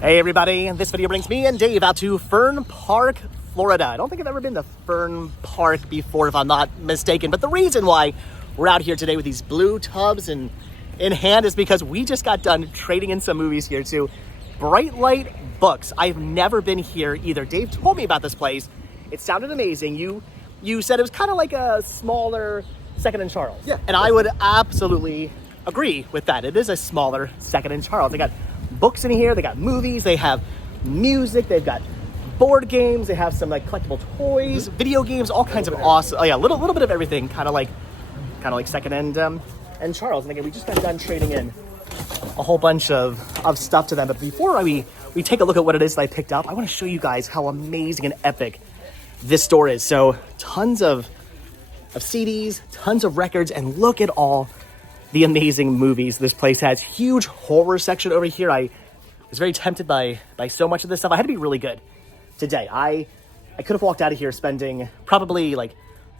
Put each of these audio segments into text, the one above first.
Hey everybody, this video brings me and Dave out to Fern Park, Florida. I don't think I've ever been to Fern Park before, if I'm not mistaken, but the reason why we're out here today with these blue tubs in hand is because we just got done trading in some movies here to BrightLight Books. I've never been here either. Dave told me about this place. It sounded amazing. You said it was kind of like a smaller Second and Charles. Yeah. And I would absolutely agree with that. It is a smaller Second and Charles. They got books in here, they got movies, they have music, they've got board games, they have some like collectible toys, video games, all kinds of awesome. Oh yeah, little bit of everything, kind of like Second and Charles. And again, we just got done trading in a whole bunch of stuff to them. But before we take a look at what it is that I picked up, I want to show you guys how amazing and epic this store is. So tons of CDs, tons of records, and look at all the amazing movies this place has. Huge horror section over here. I was very tempted by so much of this stuff. I had to be really good today. I could have walked out of here spending probably like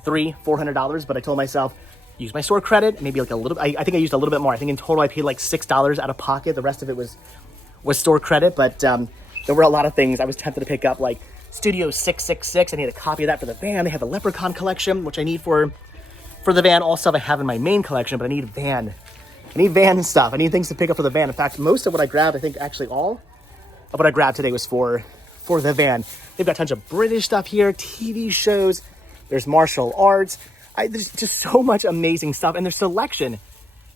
$300-400, but I told myself, use my store credit, maybe like a little. I think I used a little bit more. I think in total I paid like $6 out of pocket. The rest of it was store credit, but there were a lot of things I was tempted to pick up, like Studio 666. I need a copy of that for the van. They have a Leprechaun collection, which I need for the van. All stuff I have in my main collection, but I need van stuff. I need things to pick up for the van. In fact, most of what I grabbed, I think actually all of what I grabbed today was for the van. They've got tons of British stuff here, TV shows, there's martial arts. There's just so much amazing stuff, and their selection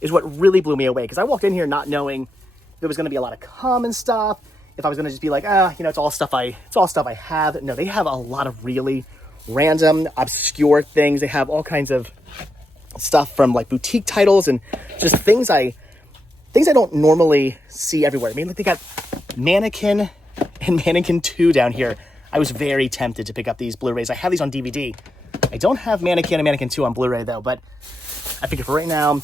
is what really blew me away, because I walked in here not knowing there was going to be a lot of common stuff, if I was going to just be like, it's all stuff I have. No, they have a lot of really random, obscure things. They have all kinds of stuff from like boutique titles and just things I don't normally see everywhere. I mean, like they got Mannequin and Mannequin 2 down here. I was very tempted to pick up these Blu-rays. I have these on DVD. I don't have Mannequin and Mannequin 2 on Blu-ray though, but I figured for right now, I'm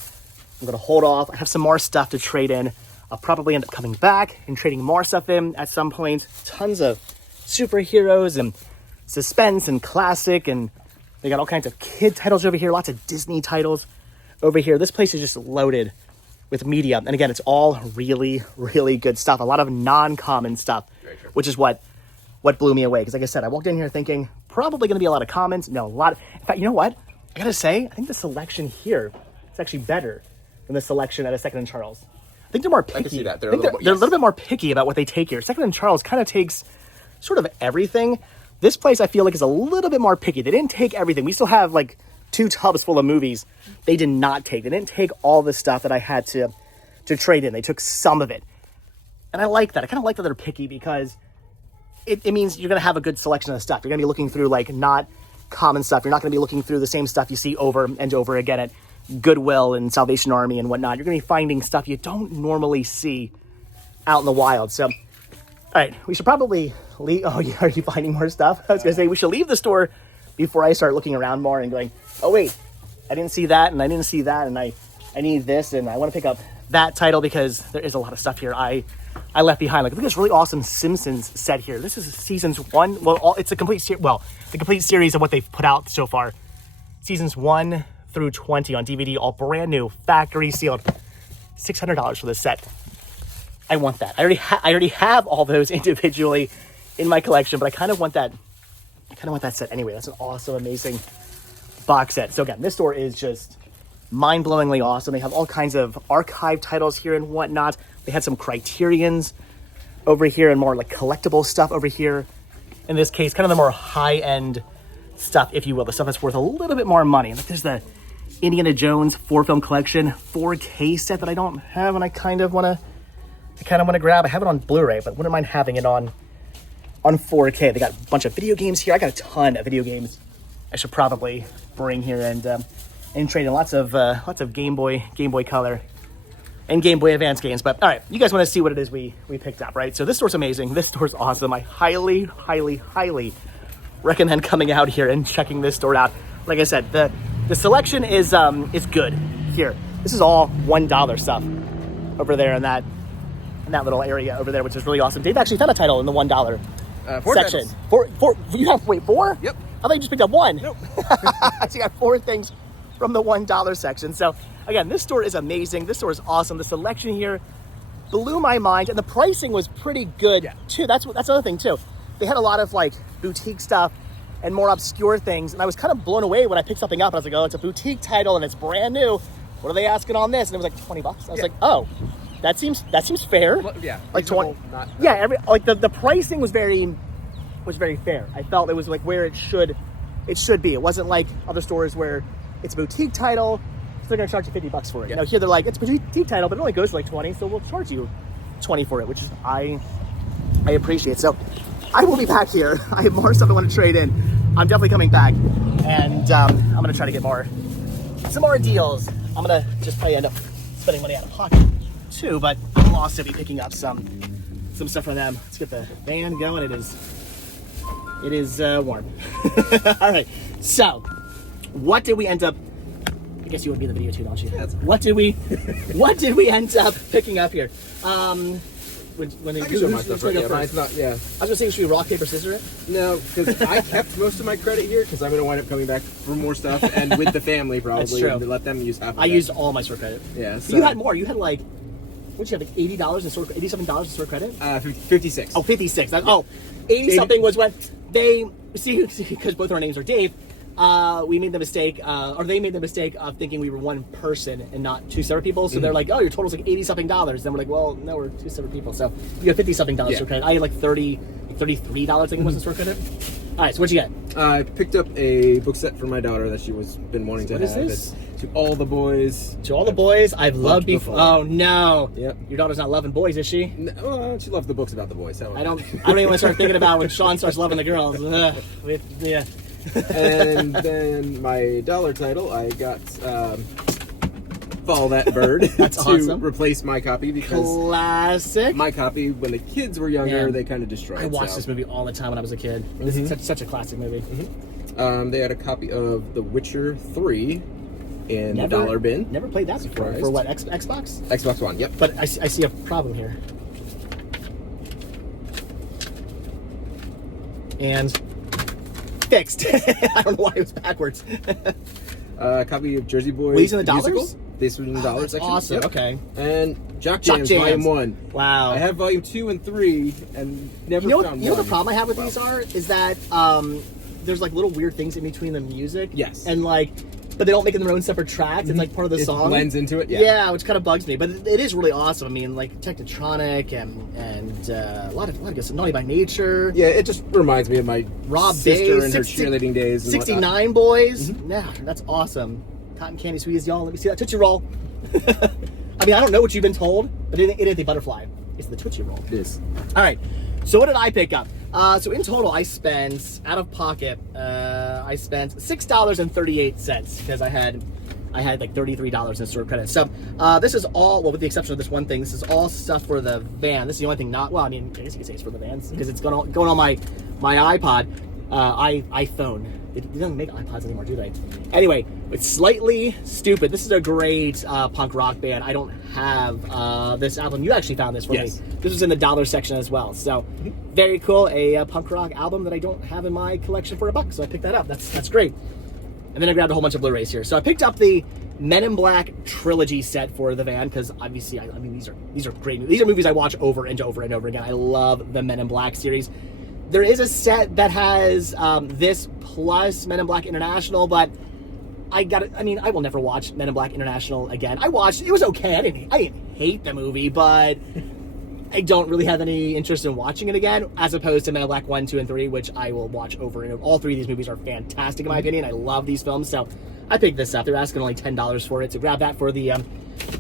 going to hold off. I have some more stuff to trade in. I'll probably end up coming back and trading more stuff in at some point. Tons of superheroes and suspense and classic, and they got all kinds of kid titles over here, lots of Disney titles over here. This place is just loaded with media. And again, it's all really, really good stuff. A lot of non-common stuff, which is what blew me away. Because like I said, I walked in here thinking probably going to be a lot of commons. No, a lot. In fact, you know what? I got to say, I think the selection here is actually better than the selection at a Second and Charles. I think they're more picky. I can see that. They're a little bit more picky about what they take here. Second and Charles kind of takes sort of everything. This place, I feel like, is a little bit more picky. They didn't take everything. We still have like 2 tubs full of movies they did not take. They didn't take all the stuff that I had to trade in. They took some of it. And I like that. I kind of like that they're picky, because it means you're going to have a good selection of stuff. You're going to be looking through like not common stuff. You're not going to be looking through the same stuff you see over and over again at Goodwill and Salvation Army and whatnot. You're going to be finding stuff you don't normally see out in the wild. So, all right, we should probably leave. Oh, yeah, are you finding more stuff? I was going to say we should leave the store before I start looking around more and going, oh, wait, I didn't see that, and I didn't see that, and I need this, and I want to pick up that title, because there is a lot of stuff here I left behind. Like, look at this really awesome Simpsons set here. This is seasons 1. Well, it's a complete the complete series of what they've put out so far. Seasons 1 through 20 on DVD, all brand new, factory sealed. $600 for this set. I want that. I already have all those individually in my collection, but I kind of want that set anyway. That's an awesome, amazing box set. So again, this store is just mind-blowingly awesome. They have all kinds of archive titles here and whatnot. They had some Criterions over here and more like collectible stuff over here. In this case, kind of the more high-end stuff, if you will, the stuff that's worth a little bit more money. Like there's the Indiana Jones 4-film collection 4K set that I don't have, and I kind of want to grab. I have it on Blu-ray, but wouldn't mind having it on 4K. They got a bunch of video games here. I got a ton of video games I should probably bring here and trade in. Lots of Game Boy Color and Game Boy Advance games. But all right, you guys want to see what it is we picked up, right? So this store's amazing. This store's awesome. I highly, highly, highly recommend coming out here and checking this store out. Like I said, the selection is good here. This is all $1 stuff over there in that little area over there, which is really awesome. Dave actually found a title in the $1 4 section. Titles. Four. You have 4? Yep. I thought you just picked up 1. Nope. So you got 4 things from the $1 section. So again, this store is amazing. This store is awesome. The selection here blew my mind, and the pricing was pretty good too. That's another thing too. They had a lot of like boutique stuff and more obscure things, and I was kind of blown away when I picked something up. I was like, oh, it's a boutique title and it's brand new. What are they asking on this? And it was like $20. I was like, oh, that seems fair. Well, yeah, like 20. The pricing was very fair. I felt it was like where it should be. It wasn't like other stores where it's a boutique title, so they're gonna charge you $50 for it. Yeah. Here they're like, it's a boutique title, but it only goes for like 20, so we'll charge you 20 for it, which is I appreciate. So I will be back here. I have more stuff I want to trade in. I'm definitely coming back, and I'm gonna try to get some more deals. I'm gonna just probably end up spending money out of pocket too, but I'll also be picking up some stuff from them. Let's get the van going. It is warm. All right. So, what did we end up? I guess you would be in the video too, don't you? What did we end up picking up here? When I can show my stuff. Yeah, mine's not. Yeah. I was gonna say, should we rock paper scissors it? No, because I kept most of my credit here because I'm gonna wind up coming back for more stuff and with the family probably. That's true. And let them use half. I used all my store credit. Yeah. So. You had more. You had like. What did you have, like $87 in store credit? 56. Oh, 56. 80 something was when they see because both our names are Dave. We made the mistake, or they made the mistake of thinking we were one person and not two separate people. So they're like, "Oh, your total's like $80 something." Then we're like, "Well, no, we're two separate people." So you have $50 something store credit. I had like $33. I think it was in store credit. All right, so what'd you get? I picked up a book set for my daughter that she was been wanting to have. What is this? To All the Boys. To All the Boys I've loved before. Oh no! Yep. Your daughter's not loving boys, is she? No, she loves the books about the boys. I don't even want to start thinking about when Sean starts loving the girls. Yeah. And then my dollar title, I got Follow That Bird That's to awesome. Replace my copy because classic. my copy, when the kids were younger, they kind of destroyed. I watched this movie all the time when I was a kid. This is such a classic movie. They had a copy of The Witcher 3 in the dollar bin. Never played that before. For what, Xbox? Xbox One, yep. But I see a problem here. And fixed. I don't know why it was backwards. A copy of Jersey Boys. Were these in the musical. dollars? This was in the dollar section. Awesome. Yep. Okay. And Jock Jams, Volume 1. Wow. I have Volume 2 and 3 and never found one. You know what the problem I have with these is that there's like little weird things in between the music. Yes. And like, but they don't make it their own separate tracks. It's like part of the song. It blends into it. Yeah, which kind of bugs me. But it is really awesome. I mean, like Technotronic and a lot of good stuff. Naughty by Nature. Yeah, it just reminds me of my Rob sister Day, and her cheerleading days. And 69 Boys. Yeah, that's awesome. Cotton Candy Sweeties, y'all. Let me see that Tootsie Roll. I mean, I don't know what you've been told, but it ain't the butterfly. It's the Tootsie Roll. It is. All right. So what did I pick up? So in total, I spent out of pocket. I spent $6.38 because I had like $33 in store credit. So this is all, well, with the exception of this one thing, this is all stuff for the van. This is the only thing not, well, I mean, I guess you could say it's for the vans because it's going on my iPod, iPhone. They don't make iPods anymore, do they? Anyway, it's Slightly Stupid. This is a great punk rock band. I don't have this album. You actually found this for me. This was in the dollar section as well. So very cool. A punk rock album that I don't have in my collection for $1. So I picked that up. That's great. And then I grabbed a whole bunch of Blu-rays here. So I picked up the Men in Black trilogy set for the van because obviously, I mean, these are great movies. These are movies I watch over and over and over again. I love the Men in Black series. There is a set that has this plus Men in Black International, but I will never watch Men in Black International again. It was okay. I didn't hate the movie, but I don't really have any interest in watching it again, as opposed to Men in Black 1, 2, and 3, which I will watch over and over. All three of these movies are fantastic in my opinion. I love these films, so I picked this up. They're asking only $10 for it, so grab that for the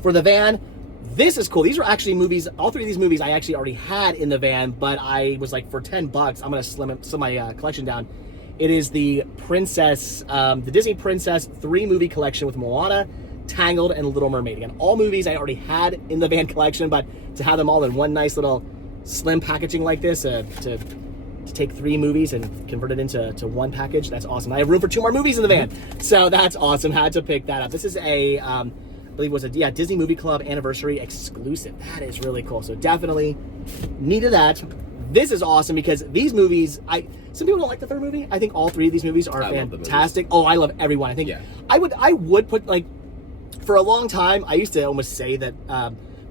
van. This is cool. These are actually movies. All three of these movies I actually already had in the van, but I was like, for $10, I'm gonna slim my collection down. It is the Disney Princess 3-movie collection with Moana, Tangled, and Little Mermaid. Again, all movies I already had in the van collection, but to have them all in one nice little slim packaging like this, to take 3 movies and convert it into one package, that's awesome. I have room for 2 more movies in the van, so that's awesome. Had to pick that up. This is a I believe it was a Disney Movie Club anniversary exclusive. That is really cool. So definitely needed that. This is awesome because these movies, some people don't like the third movie. I think all 3 of these movies are fantastic. Oh, I love every one. I think I would put, like, for a long time, I used to almost say that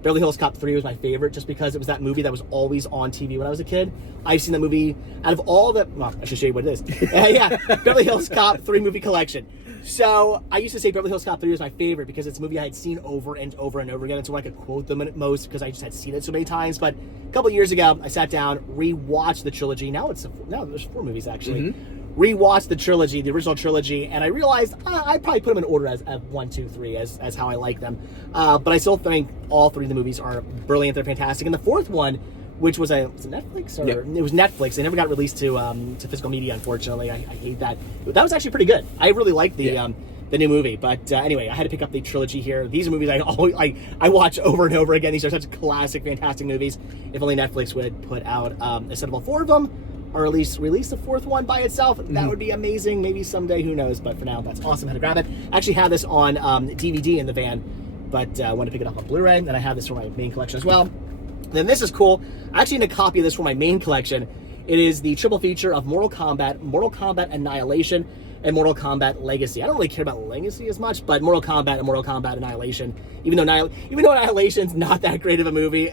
Beverly Hills Cop 3 was my favorite just because it was that movie that was always on TV when I was a kid. I've seen that movie out of all the... Well, I should show you what it is. Yeah, Beverly Hills Cop 3 movie collection. So I used to say Beverly Hills Cop 3 was my favorite because it's a movie I had seen over and over and over again. It's where I could quote them at most because I just had seen it so many times. But a couple of years ago, I sat down, rewatched the trilogy. Now there's 4 movies actually. Rewatched the trilogy, the original trilogy, and I realized I'd probably put them in order as 1, 2, 3 as how I like them. But I still think all 3 of the movies are brilliant. They're fantastic. And the 4th one, which was it Netflix? Or Yep. It was Netflix. It never got released to physical media, unfortunately. I hate that. That was actually pretty good. I really liked the new movie. But anyway, I had to pick up the trilogy here. These are movies I watch over and over again. These are such classic, fantastic movies. If only Netflix would put out a set of 4 of them, or at least release the 4th one by itself. That would be amazing. Maybe someday, who knows? But for now, that's awesome. I had to grab it. I actually had this on DVD in the van, but I wanted to pick it up on Blu-ray, and I have this for my main collection as well. Then this is cool. I actually need a copy of this for my main collection. It is the triple feature of Mortal Kombat Annihilation, and Mortal Kombat Legacy. I don't really care about Legacy as much, but Mortal Kombat and Mortal Kombat Annihilation, even though Annihilation's not that great of a movie,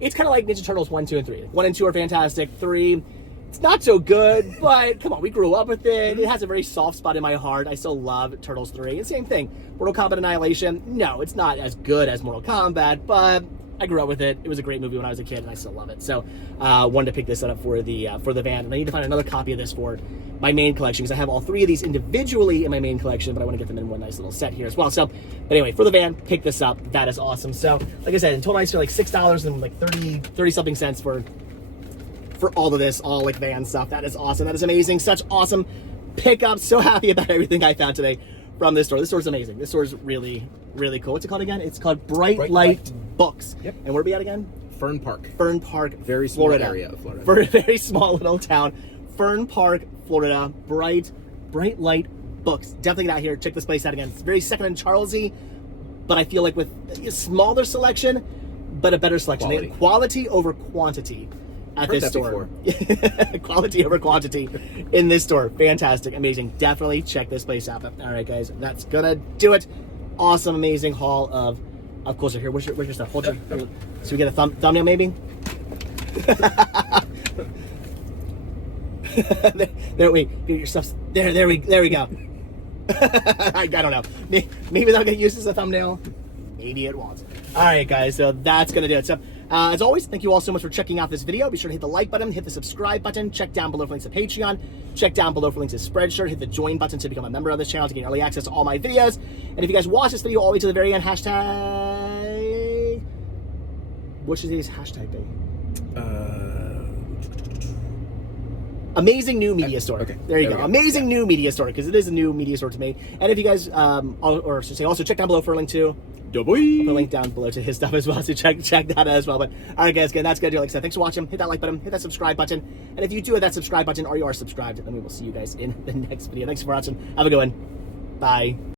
it's kind of like Ninja Turtles 1, 2, and 3. 1 and 2 are fantastic. 3, it's not so good, but come on, we grew up with it. It has a very soft spot in my heart. I still love Turtles 3. And same thing, Mortal Kombat Annihilation. No, it's not as good as Mortal Kombat, but I grew up with it. It was a great movie when I was a kid, and I still love it. So, wanted to pick this up for the van, and I need to find another copy of this for my main collection because I have all 3 of these individually in my main collection, but I want to get them in one nice little set here as well. So, but anyway, for the van, pick this up. That is awesome. So, like I said, in total, I spent like $6 and like 30 something cents for all of this, all like van stuff. That is awesome. That is amazing. Such awesome pickups. So happy about everything I found today from this store. This store is amazing. This store is really, really cool. What's it called again? It's called BrightLight Books. Yep. And where are we at again? Fern Park. Fern Park, Very small Florida. area of Florida. Very small little town. Fern Park, Florida. BrightLight Books. Definitely get out here. Check this place out again. It's very Second and Charlesy, but I feel like with a smaller selection, but a better selection. They have quality over quantity at this store. Quality over quantity in this store. Fantastic, amazing. Definitely check this place out. All right, guys, that's gonna do it. Awesome, amazing haul of course. Here, where's your stuff? Hold your. So we get a thumbnail, maybe. there, wait, your stuff's there. There we go. I don't know. Maybe that'll get used as a thumbnail. Maybe it won't. All right, guys. So that's gonna do it. So, as always, thank you all so much for checking out this video. Be sure to hit the like button, hit the subscribe button, check down below for links to Patreon, check down below for links to Spreadshirt, hit the join button to become a member of this channel to get early access to all my videos. And if you guys watch this video all the way to the very end, hashtag. What should today's hashtag be? Amazing new media store. Okay. There you go. Amazing new media store, because it is a new media store to me. And if you guys, or should say, also check down below for a link to. I'll put a link down below to his stuff as well, so check that out as well. But all right, guys, again, that's gonna do it. Like I said, thanks for watching. Hit that like button, hit that subscribe button, and if you do hit that subscribe button or you are subscribed, then we will see you guys in the next video. Thanks for watching. Have a good one. Bye.